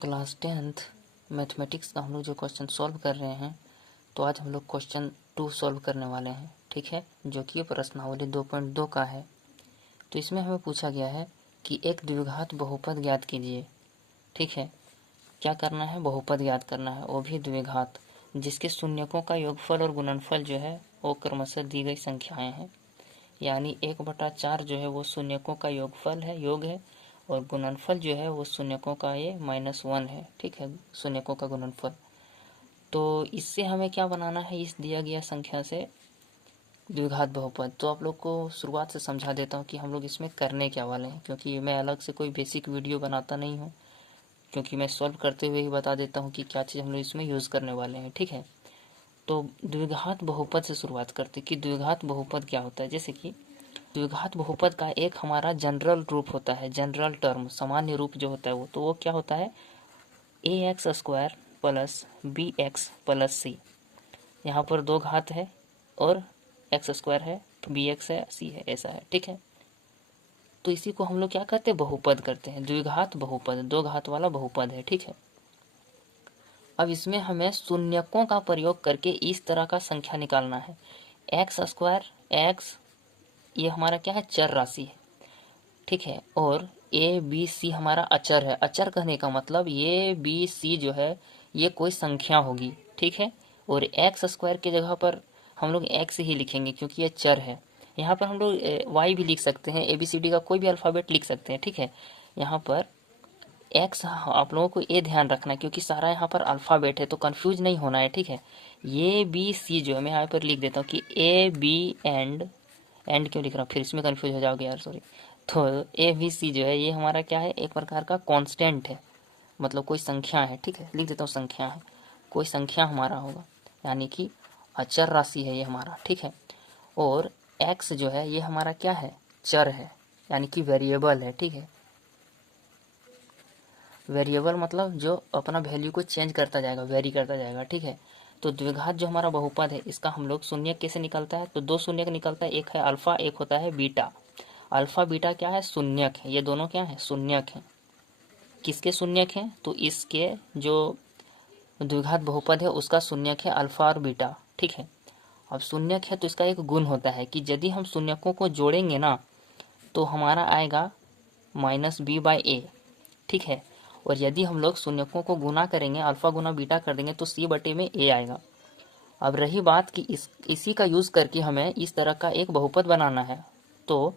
Class 10th mathematics का हम लोग जो क्वेश्चन सॉल्व कर रहे हैं, तो आज हम लोग क्वेश्चन 2 सॉल्व करने वाले हैं। ठीक है, जो कि प्रश्नावली 2.2 का है। तो इसमें हमें पूछा गया है कि एक द्विघात बहुपद ज्ञात कीजिए। ठीक है, क्या करना है? बहुपद ज्ञात करना है, वो भी द्विघात, जिसके शून्यकों का योगफल और गुणनफल जो है वो क्रमशः दी गई संख्याएं हैं। यानी 1/4 जो है वो शून्यकों का योगफल है, योग है, और गुणनफल जो है वो शून्यकों का ये -1 है। ठीक है, शून्यकों का गुणनफल। तो इससे हमें क्या बनाना है? इस दिया गया संख्या से द्विघात बहुपद। तो आप लोग को शुरुआत से समझा देता हूँ कि हम लोग इसमें करने क्या वाले हैं, क्योंकि मैं अलग से कोई बेसिक वीडियो बनाता नहीं हूँ, क्योंकि मैं सॉल्व करते हुए ही बता देता हूँ कि क्या चीज़ हम लोग इसमें यूज़ करने वाले हैं। ठीक है, तो द्विघात बहुपद से शुरुआत करते कि द्विघात बहुपद क्या होता है। जैसे कि द्विघात बहुपद का एक हमारा जनरल रूप होता है, जनरल टर्म, सामान्य रूप जो होता है वो, तो वो क्या होता है? ax² plus bx plus c। यहाँ पर 2 घात है और x² है, bx है, c है, ऐसा है। ठीक है, तो इसी को हम लोग क्या करते हैं? बहुपद करते हैं, द्विघात बहुपद, 2 घात वाला बहुपद है। ठीक है, अब इसमें हमें शून्यकों का प्रयोग करके इस तरह का संख्या निकालना है। x², x ये हमारा क्या है? चर राशि है। ठीक है, और ए बी सी हमारा अचर है। अचर कहने का मतलब ये बी सी जो है ये कोई संख्या होगी। ठीक है, और x² की जगह पर हम लोग x ही लिखेंगे क्योंकि ये चर है। यहाँ पर हम लोग y भी लिख सकते हैं, ABCD का कोई भी अल्फ़ाबेट लिख सकते हैं। ठीक है, यहाँ पर x आप लोगों को ये ध्यान रखना है क्योंकि सारा यहाँ पर अल्फ़ाबेट है, तो कंफ्यूज नहीं होना है। ठीक है, ये बी सी जो है मैं यहाँ पर लिख देता हूँ कि ए बी एंड क्यों लिख रहा हूँ, फिर इसमें कंफ्यूज हो जाओगे यार, सॉरी। तो ए बी सी जो है ये हमारा क्या है? एक प्रकार का कांस्टेंट है, मतलब कोई संख्या है। ठीक है, लिख देता हूँ संख्या है, कोई संख्या हमारा होगा, यानी कि अचर राशि है ये हमारा। ठीक है, और एक्स जो है ये हमारा क्या है? चर है, यानी कि वेरिएबल है। ठीक है, वेरिएबल मतलब जो अपना वैल्यू को चेंज करता जाएगा, वेरी करता जाएगा। ठीक है, तो द्विघात जो हमारा बहुपद है इसका हम लोग शून्यक कैसे निकलता है? तो 2 शून्यक निकलता है, एक है अल्फा, एक होता है बीटा। अल्फा बीटा क्या है? शून्यक है, ये दोनों क्या है? शून्यक है। किसके शून्यक हैं? तो इसके जो द्विघात बहुपद है उसका शून्यक है अल्फा और बीटा। ठीक है, अब शून्यक है तो इसका एक गुण होता है कि यदि हम शून्यकों को जोड़ेंगे ना तो हमारा आएगा -b/a। ठीक है, और यदि हम लोग शून्यकों को गुना करेंगे, अल्फा गुना बीटा कर देंगे तो c/a आएगा। अब रही बात कि इसी का यूज़ करके हमें इस तरह का एक बहुपद बनाना है। तो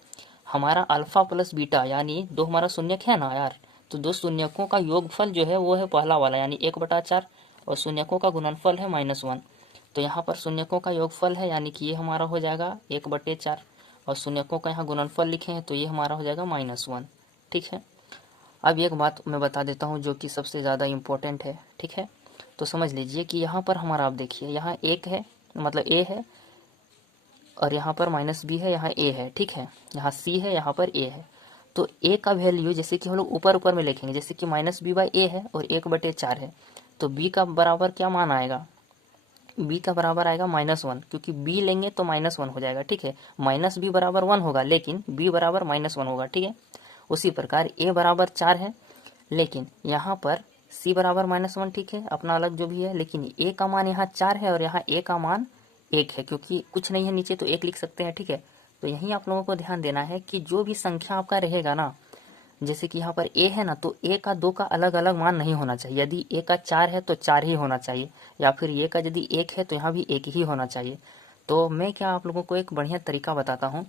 हमारा अल्फा प्लस बीटा यानी 2 हमारा शून्यक है ना यार, तो 2 शून्यकों का योगफल जो है वो है पहला वाला, यानी 1/4, और शून्यकों का गुणनफल है -1। तो यहाँ पर शून्यकों का योगफल है, यानी कि ये हमारा हो जाएगा 1/4, और शून्यकों का यहाँ गुणनफल लिखे हैं तो ये हमारा हो जाएगा -1। ठीक है, अब एक बात मैं बता देता हूँ जो कि सबसे ज़्यादा इम्पोर्टेंट है। ठीक है, तो समझ लीजिए कि यहाँ पर हमारा, आप देखिए यहाँ 1 है, मतलब a है, और यहाँ पर -b है, यहाँ a है। ठीक है, यहाँ c है, यहाँ पर a है। तो a का वैल्यू जैसे कि हम लोग ऊपर ऊपर में लिखेंगे, जैसे कि -b/a है और 1/4 है, तो b का बराबर क्या मान आएगा? b का बराबर आएगा -1, क्योंकि b लेंगे तो -1 हो जाएगा। ठीक है, -b बराबर 1 होगा लेकिन b बराबर -1 होगा। ठीक है, उसी प्रकार a बराबर 4 है, लेकिन यहाँ पर c बराबर -1। ठीक है, अपना अलग जो भी है, लेकिन a का मान यहाँ 4 है और यहाँ a का मान 1 है, क्योंकि कुछ नहीं है नीचे तो 1 लिख सकते हैं। ठीक है, तो यहीं आप लोगों को ध्यान देना है कि जो भी संख्या आपका रहेगा ना, जैसे कि यहाँ पर a है ना, तो a का 2 का अलग अलग मान नहीं होना चाहिए। यदि a का 4 है तो 4 ही होना चाहिए, या फिर a का यदि 1 है तो यहाँ भी 1 ही होना चाहिए। तो मैं क्या आप लोगों को एक बढ़िया तरीका बताता हूँ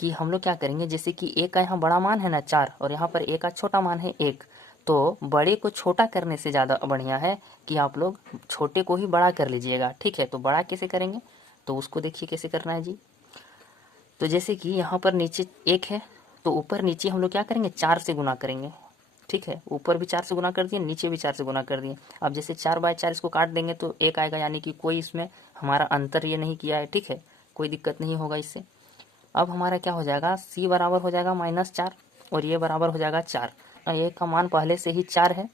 कि हम लोग क्या करेंगे। जैसे कि a का यहाँ बड़ा मान है ना 4, और यहाँ पर a का छोटा मान है 1, तो बड़े को छोटा करने से ज़्यादा बढ़िया है कि आप लोग छोटे को ही बड़ा कर लीजिएगा। ठीक है, तो बड़ा कैसे करेंगे तो उसको देखिए कैसे करना है जी। तो जैसे कि यहाँ पर नीचे 1 है, तो ऊपर नीचे हम लोग क्या करेंगे? 4 से गुना करेंगे। ठीक है, ऊपर भी 4 से गुना कर दिए, नीचे भी 4 से गुना कर दिए। अब जैसे 4/4 इसको काट देंगे तो 1 आएगा, यानी कि कोई इसमें हमारा अंतर ये नहीं किया है। ठीक है, कोई दिक्कत नहीं होगा इससे। अब हमारा क्या हो जाएगा? c बराबर हो जाएगा -4 और ये बराबर हो जाएगा 4। ये का मान पहले से ही 4 है,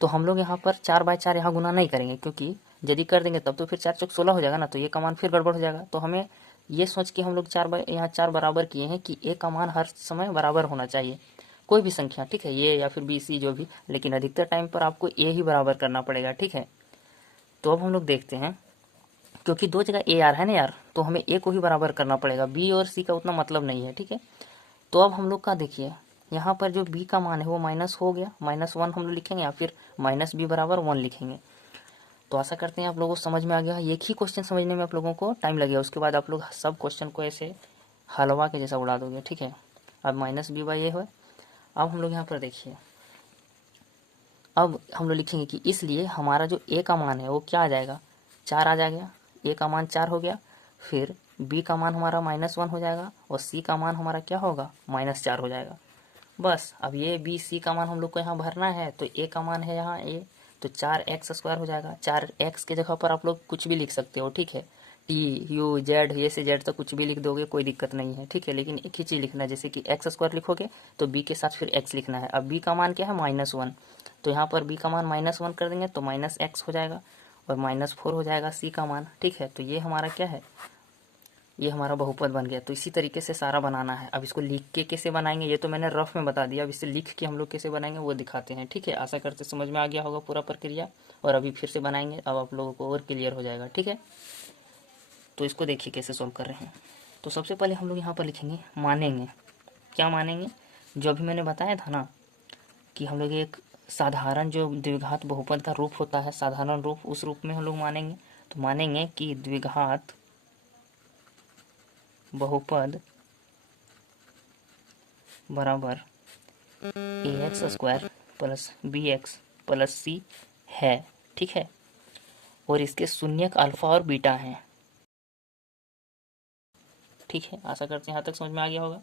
तो हम लोग यहाँ पर 4/4 यहाँ गुना नहीं करेंगे, क्योंकि यदि कर देंगे तब तो फिर 4 चौक 16 हो जाएगा ना, तो ये का मान फिर गड़बड़ हो जाएगा। तो हमें ये सोच के हम लोग यहाँ 4 बराबर किए हैं कि a का मान हर समय बराबर होना चाहिए, कोई भी संख्या, ठीक है, ये या फिर बी सी जो भी, लेकिन अधिकतर टाइम पर आपको ए ही बराबर करना पड़ेगा, ठीक है। तो अब हम लोग देखते हैं, क्योंकि दो जगह ए आर है ना यार, तो हमें ए को ही बराबर करना पड़ेगा, बी और सी का उतना मतलब नहीं है, ठीक है। तो अब हम लोग का देखिए, यहाँ पर जो बी का मान है वो माइनस हो गया, -1 हम लोग लिखेंगे या फिर -b बराबर 1 लिखेंगे। तो आशा करते हैं आप लोगों को समझ में आ गया। एक ही क्वेश्चन समझने में आप लोगों को टाइम लगेगा, उसके बाद आप लोग सब क्वेश्चन को ऐसे हलवा के जैसा उड़ा दोगे, ठीक है। अब -b ये है। अब हम लोग यहाँ पर देखिए, अब हम लोग लिखेंगे कि इसलिए हमारा जो ए का मान है वो क्या आ जाएगा, 4 आ जाएगा। ए का मान 4 हो गया, फिर बी का मान हमारा -1 हो जाएगा और सी का मान हमारा क्या होगा, -4 हो जाएगा। बस अब ये बी सी का मान हम लोग को यहाँ भरना है, तो ए का मान है यहाँ ए, तो 4x² हो जाएगा। 4x के जगह पर आप लोग कुछ भी लिख सकते हो, ठीक है, TU Z ये से Z तक कुछ भी लिख दोगे, कोई दिक्कत नहीं है, ठीक है। लेकिन एक ही चीज़ लिखना है, जैसे कि x² लिखोगे तो b के साथ फिर x लिखना है। अब b का मान क्या है, -1, तो यहाँ पर b का मान -1 कर देंगे तो -x हो जाएगा और -4 हो जाएगा c का मान, ठीक है। तो ये हमारा क्या है, ये हमारा बहुपद बन गया। तो इसी तरीके से सारा बनाना है। अब इसको लिख के कैसे बनाएंगे ये तो मैंने रफ में बता दिया, अब इसे लिख के हम लोग कैसे बनाएंगे वो दिखाते हैं, ठीक है। आशा करते समझ में आ गया होगा पूरा प्रक्रिया, और अभी फिर से बनाएंगे, अब आप लोगों को और क्लियर हो जाएगा, ठीक है। तो इसको देखिए कैसे सोल्व कर रहे हैं। तो सबसे पहले हम लोग यहाँ पर लिखेंगे मानेंगे। क्या मानेंगे, जो अभी मैंने बताया था ना कि हम लोग एक साधारण जो द्विघात बहुपद का रूप होता है, साधारण रूप, उस रूप में हम लोग मानेंगे। तो मानेंगे कि द्विघात बहुपद बराबर ax² plus bx plus c है, ठीक है, और इसके शून्यक अल्फा और बीटा हैं, ठीक है। आशा करते हैं यहाँ तक समझ में आ गया होगा।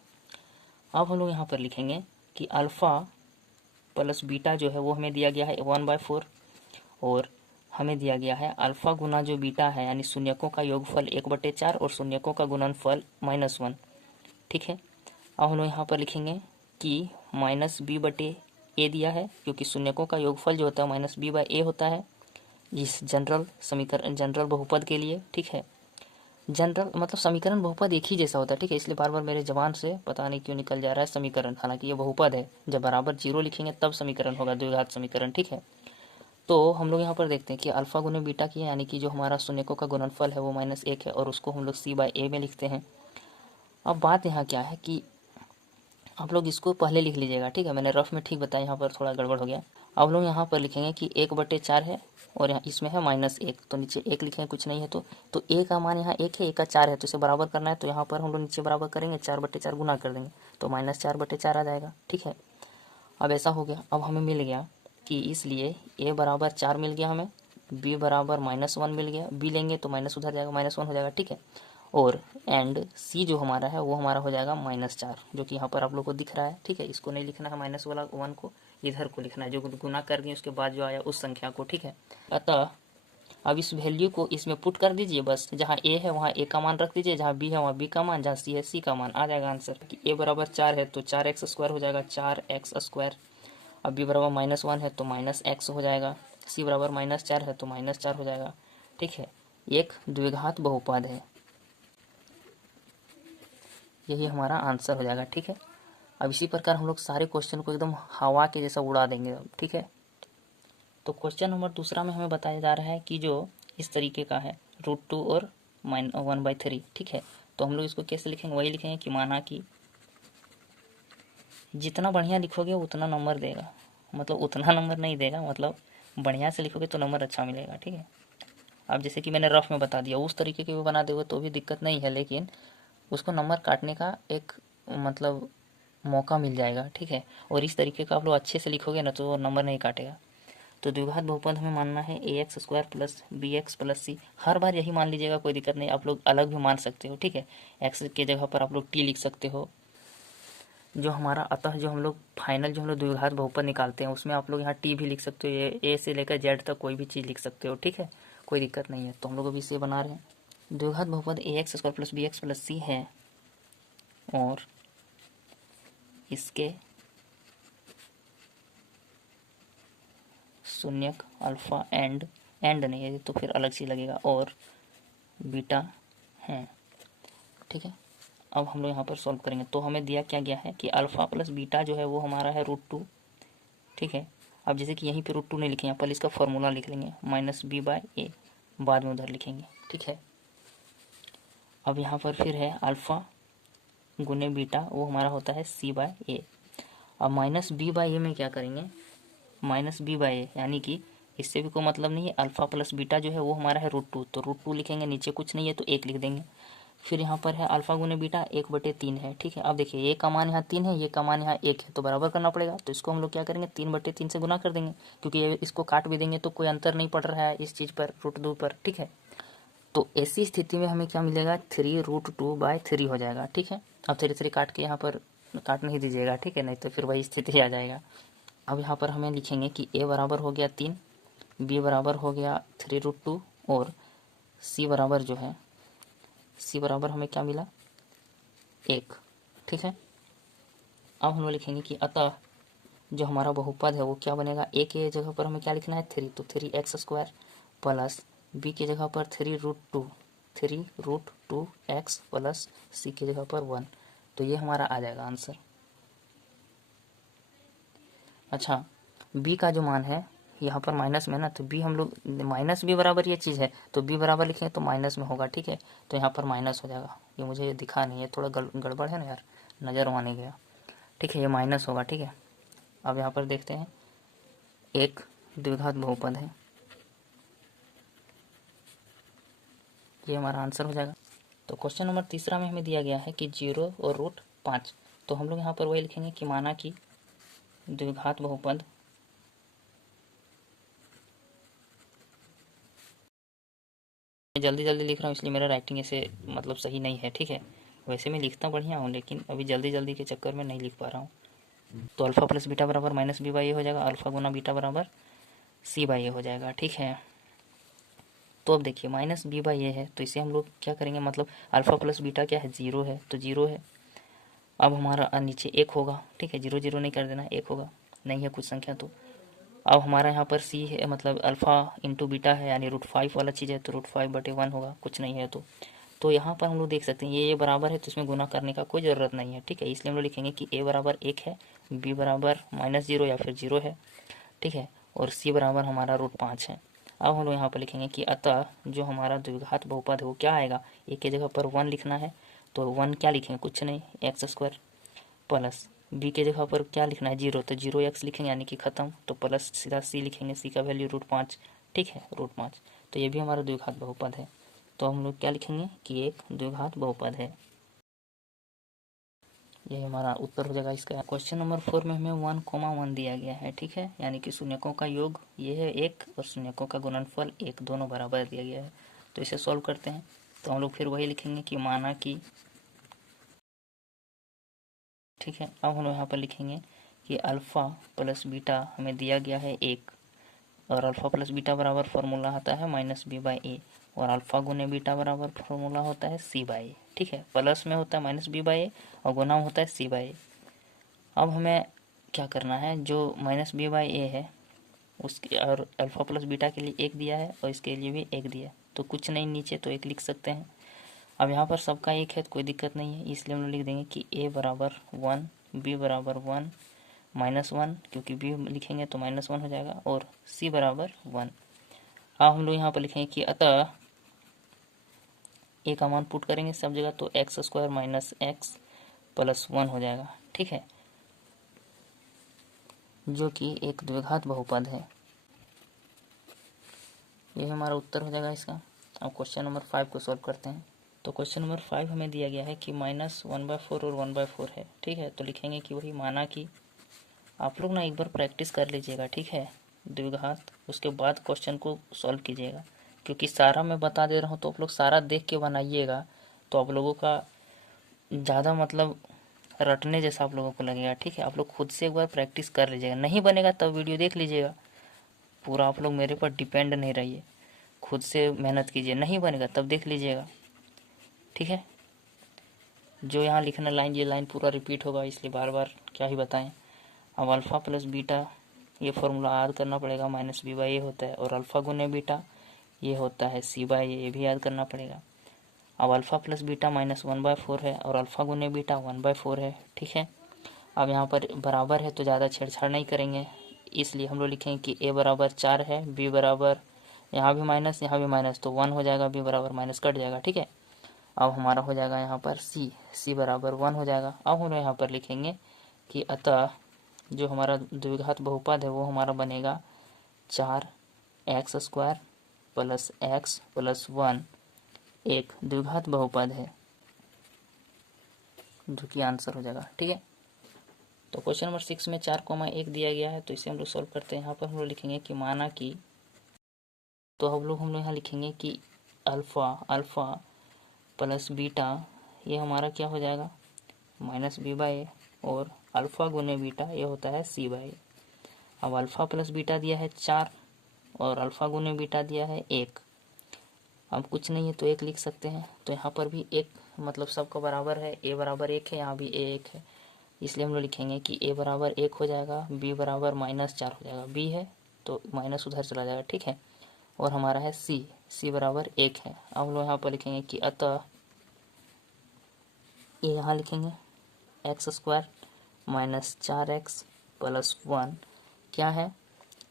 अब हम लोग यहाँ पर लिखेंगे कि अल्फा प्लस बीटा जो है वो हमें दिया गया है 1/4, और हमें दिया गया है अल्फा गुना जो बीटा है यानी शून्यकों का योगफल 1/4 और शून्यकों का गुणनफल -1, ठीक है। अब हम लोग यहाँ पर लिखेंगे कि -b/a दिया है, क्योंकि शून्यकों का योगफल जो होता है -b/a होता है इस जनरल समीकरण, जनरल बहुपद के लिए, ठीक है। जनरल मतलब समीकरण बहुपद एक ही जैसा होता है, ठीक है, इसलिए बार बार मेरे जबान से पता नहीं क्यों निकल जा रहा है समीकरण, हालांकि ये बहुपद है। जब बराबर 0 लिखेंगे तब समीकरण होगा, द्विघात समीकरण, ठीक है। तो हम लोग यहाँ पर देखते हैं कि अल्फा गुने बीटा की है, यानी कि जो हमारा शून्यकों का गुणनफल है वो -1 है, और उसको हम लोग c/a में लिखते हैं। अब बात यहाँ क्या है कि आप लोग इसको पहले लिख लीजिएगा, ठीक है, मैंने रफ में ठीक बताया, यहाँ पर थोड़ा गड़बड़ हो गया। अब लोग यहाँ पर लिखेंगे कि 1/4 है और यहाँ इसमें है -1, तो नीचे 1 लिखेंगे, कुछ नहीं है तो a का मान यहाँ 1 है, a का 4 है, तो इसे बराबर करना है, तो यहाँ पर हम लोग नीचे बराबर करेंगे, 4/4 गुना कर देंगे तो -4/4 आ जाएगा, ठीक है। अब ऐसा हो गया। अब हमें मिल गया कि इसलिए a बराबर 4 मिल गया हमें, b बराबर -1 मिल गया, b लेंगे तो माइनस उधर जाएगा, -1 हो जाएगा, ठीक है। और एंड c जो हमारा है वो हमारा हो जाएगा -4, जो कि यहाँ पर आप लोग को दिख रहा है, ठीक है। इसको नहीं लिखना है माइनस वाला 1 को, इधर को लिखना है जो गुना कर दिए उसके बाद जो आया उस संख्या को, ठीक है। अतः अब इस वैल्यू को इसमें पुट कर दीजिए, बस जहाँ a है वहाँ a का मान रख दीजिए, जहाँ b है वहाँ b का मान, जहाँ c है c का मान, आ जाएगा आंसर। कि a बराबर 4 है तो 4x² हो जाएगा, 4x²। अब b बराबर -1 है तो -x हो जाएगा, c बराबर -4 है तो -4 हो जाएगा, ठीक है। एक द्विघात बहुपद है, यही हमारा आंसर हो जाएगा, ठीक है। अब इसी प्रकार हम लोग सारे क्वेश्चन को एकदम हवा के जैसा उड़ा देंगे अब, ठीक है। तो क्वेश्चन नंबर दूसरा में हमें बताया जा रहा है कि जो इस तरीके का है √2 और -1/3, ठीक है। तो हम लोग इसको कैसे लिखेंगे, वही लिखेंगे कि माना कि जितना बढ़िया लिखोगे उतना नंबर देगा, मतलब उतना नंबर नहीं देगा, मतलब बढ़िया से लिखोगे तो नंबर अच्छा मिलेगा, ठीक है। अब जैसे कि मैंने रफ में बता दिया, उस तरीके के भी बना दोगे तो भी दिक्कत नहीं है, लेकिन उसको नंबर काटने का एक मतलब मौका मिल जाएगा, ठीक है। और इस तरीके का आप लोग अच्छे से लिखोगे ना तो वो नंबर नहीं काटेगा। तो द्विघात बहुपद हमें मानना है ax² plus bx plus c, हर बार यही मान लीजिएगा, कोई दिक्कत नहीं, आप लोग अलग भी मान सकते हो, ठीक है। x के जगह पर आप लोग t लिख सकते हो। जो हमारा अतः जो हम लोग फाइनल जो हम लोग द्विघात बहुपद निकालते हैं उसमें आप लोग यहाँ t भी लिख सकते हो, ये a से लेकर z तक कोई भी चीज़ लिख सकते हो, ठीक है, कोई दिक्कत नहीं है। तो हम लोग अभी इसे बना रहे हैं, द्विघात बहुपद ax² plus bx plus c है और इसके शून्यक अल्फा एंड नहीं है तो फिर अलग से लगेगा और बीटा है, ठीक है। अब हम लोग यहाँ पर सॉल्व करेंगे। तो हमें दिया क्या गया है कि अल्फ़ा प्लस बीटा जो है वो हमारा है √2, ठीक है। अब जैसे कि यहीं पे √2 नहीं लिखेंगे, पहले इसका फॉर्मूला लिख लेंगे -b/a, बाद में उधर लिखेंगे, ठीक है। अब यहाँ पर फिर है अल्फ़ा गुने बीटा, वो हमारा होता है c/a। अब -b/a में क्या करेंगे, -b/a यानी कि इससे भी कोई मतलब नहीं है, अल्फ़ा प्लस बीटा जो है वो हमारा है √2, तो √2 लिखेंगे, नीचे कुछ नहीं है तो 1 लिख देंगे। फिर यहाँ पर है अल्फ़ा गुने बीटा 1/3 है, ठीक है। अब देखिए ये का मान यहाँ 3 है, ये का मान यहाँ 1 है, तो बराबर करना पड़ेगा। तो इसको हम लोग क्या करेंगे, 3/3 से गुना कर देंगे, क्योंकि ये इसको काट भी देंगे तो कोई अंतर नहीं पड़ रहा है इस चीज़ पर, √2 पर, ठीक है। तो ऐसी स्थिति में हमें क्या मिलेगा, 3√2/3 हो जाएगा, ठीक है। अब 3 काट के यहाँ पर काट नहीं दीजिएगा, ठीक है, नहीं तो फिर वही स्थिति आ जाएगा। अब यहाँ पर हमें लिखेंगे कि a बराबर हो गया 3, b बराबर हो गया 3√2 और c बराबर जो है, c बराबर हमें क्या मिला 1, ठीक है। अब हम लोग लिखेंगे कि अतः जो हमारा बहुपद है वो क्या बनेगा, a के जगह पर हमें क्या लिखना है 3, तो 3x² प्लस b की जगह पर 3√2x प्लस c की जगह पर 1, तो ये हमारा आ जाएगा आंसर। अच्छा, b का जो मान है यहाँ पर माइनस में ना, तो b हम लोग -b बराबर ये चीज़ है, तो b बराबर लिखेंगे तो माइनस में होगा, ठीक है। तो यहाँ पर माइनस हो जाएगा, ये मुझे दिखा नहीं है, थोड़ा गड़बड़ है ना यार, नज़र वहाँ नहीं गया, ठीक है, ये माइनस होगा, ठीक है। अब यहाँ पर देखते हैं, एक द्विघात बहुपद है, ये हमारा आंसर हो जाएगा। तो क्वेश्चन नंबर तीसरा में हमें दिया गया है कि 0 और √5, तो हम लोग यहाँ पर वही लिखेंगे कि माना कि द्विघात बहुपद जल्दी जल्दी लिख रहा हूँ इसलिए मेरा राइटिंग ऐसे मतलब सही नहीं है, ठीक है। वैसे मैं लिखता बढ़िया हूँ लेकिन अभी जल्दी जल्दी के चक्कर में नहीं लिख पा रहा हूँ। तो अल्फ़ा प्लस बीटा बराबर -b/a हो जाएगा, अल्फ़ा गुना बीटा बराबर c/a हो जाएगा, ठीक है। तो अब देखिए -b/a है तो इसे हम लोग क्या करेंगे, मतलब अल्फ़ा प्लस बीटा क्या है 0 है, तो 0 है। अब हमारा नीचे 1 होगा, ठीक है, 0 0 नहीं कर देना, 1 होगा, नहीं है कुछ संख्या तो। अब हमारा यहाँ पर c है, मतलब अल्फ़ा इंटू बीटा है यानी √5 वाला चीज़ है, तो √5/1 होगा, कुछ नहीं है तो यहाँ पर हम लोग देख सकते हैं ये बराबर है, तो इसमें गुना करने का कोई ज़रूरत नहीं है, ठीक है। इसलिए हम लोग लिखेंगे कि a बराबर 1 है, b बराबर -0 या फिर 0 है, ठीक है, और c बराबर हमारा √5 है। अब हम लोग यहाँ पर लिखेंगे कि अतः जो हमारा द्विघात बहुपद है वो क्या आएगा, a के जगह पर 1 लिखना है, तो 1 क्या लिखेंगे, कुछ नहीं, x² प्लस b के जगह पर क्या लिखना है 0, तो 0x लिखेंगे यानी कि ख़त्म, तो प्लस सीधा c लिखेंगे, c का वैल्यू √5, ठीक है, √5, तो ये भी हमारा द्विघात बहुपद है। तो हम लोग क्या लिखेंगे कि एक द्विघात बहुपद है, ये हमारा उत्तर हो जाएगा इसका। क्वेश्चन नंबर 4 में हमें 1,1 दिया गया है, ठीक है, यानी कि शून्यकों का योग ये है 1 और शून्यकों का गुणनफल 1, दोनों बराबर दिया गया है। तो इसे सॉल्व करते हैं, तो हम लोग फिर वही लिखेंगे कि माना कि, ठीक है। अब हम लोग यहाँ पर लिखेंगे कि अल्फ़ा प्लस बीटा हमें दिया गया है 1, और अल्फ़ा प्लस बीटा बराबर फॉर्मूला होता है -b/a, और अल्फ़ा गुने बीटा बराबर फॉर्मूला होता है c/a, ठीक है। प्लस में होता है -b/a और गुना होता है c/a। अब हमें क्या करना है, जो -b/a है उसके और अल्फ़ा प्लस बीटा के लिए 1 दिया है और इसके लिए भी 1 दिया है, तो कुछ नहीं नीचे तो 1 लिख सकते हैं। अब यहाँ पर सबका 1 है तो कोई दिक्कत नहीं है, इसलिए हम लोग लिख देंगे कि a बराबर 1, b बराबर 1 -1, क्योंकि b लिखेंगे तो -1 हो जाएगा, और c बराबर 1। अब हम लोग यहाँ पर लिखेंगे कि अतः a का मान पुट करेंगे सब जगह, तो x² - x प्लस 1 हो जाएगा, ठीक है, जो कि एक द्विघात बहुपद है। ये हमारा उत्तर हो जाएगा इसका। अब क्वेश्चन नंबर 5 को सॉल्व करते हैं। तो क्वेश्चन नंबर 5 हमें दिया गया है कि -1/4 और 1/4 है, ठीक है। तो लिखेंगे कि वही माना कि, आप लोग ना एक बार प्रैक्टिस कर लीजिएगा, ठीक है, द्विघात, उसके बाद क्वेश्चन को सॉल्व कीजिएगा, क्योंकि सारा मैं बता दे रहा हूँ तो आप लोग सारा देख के बनाइएगा, तो आप लोगों का ज़्यादा मतलब रटने जैसा आप लोगों को लगेगा, ठीक है। आप लोग खुद से एक बार प्रैक्टिस कर लीजिएगा, नहीं बनेगा तब वीडियो देख लीजिएगा, पूरा आप लोग मेरे पर डिपेंड नहीं रहिए, खुद से मेहनत कीजिए, नहीं बनेगा तब देख लीजिएगा, ठीक है। जो यहाँ लिखना लाइन, ये लाइन पूरा रिपीट होगा, इसलिए बार बार क्या ही बताएं। अब अल्फ़ा प्लस बीटा ये फॉर्मूला याद करना पड़ेगा, -b/a होता है, और अल्फ़ा गुने बीटा ये होता है c/a, ये भी याद करना पड़ेगा। अब अल्फ़ा प्लस बीटा माइनस 1/4 है और अल्फ़ा गुने बीटा 1/4 है, ठीक है। अब यहाँ पर बराबर है तो ज़्यादा छेड़छाड़ नहीं करेंगे, इसलिए हम लोग लिखेंगे कि a बराबर 4 है, b बराबर यहाँ भी माइनस यहाँ भी माइनस तो 1 हो जाएगा, b बराबर माइनस कट जाएगा, ठीक है। अब हमारा हो जाएगा यहाँ पर c बराबर 1 हो जाएगा। अब हम यहाँ पर लिखेंगे कि अतः जो हमारा द्विघात बहुपद है वो हमारा बनेगा 4x² प्लस x प्लस 1 एक द्विघात बहुपद है, जो कि आंसर हो जाएगा, ठीक है। तो क्वेश्चन नंबर 6 में 4,1 दिया गया है, तो इसे हम लोग सॉल्व करते हैं। यहाँ पर हम लोग लिखेंगे कि माना कि, तो हम लोग यहाँ लिखेंगे कि अल्फ़ा प्लस बीटा ये हमारा क्या हो जाएगा -b/a, और अल्फ़ा गुने बीटा ये होता है c/a। अब अल्फ़ा प्लस बीटा दिया है 4 और अल्फ़ा गुने बीटा दिया है 1। अब कुछ नहीं है तो 1 लिख सकते हैं, तो यहाँ पर भी 1 मतलब सबका बराबर है, a बराबर 1 है, यहाँ भी a 1 है, इसलिए हम लोग लिखेंगे कि a बराबर 1 हो जाएगा, b बराबर -4 हो जाएगा, b है तो माइनस उधर चला जाएगा, ठीक है। और हमारा है c बराबर 1 है। अब हम लोग यहाँ पर लिखेंगे कि अतः ये यहाँ लिखेंगे x² माइनस 4x प्लस 1 क्या है,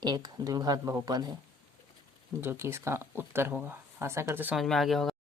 एक द्विघात बहुपद है, जो कि इसका उत्तर होगा। आशा करते समझ में आ गया होगा।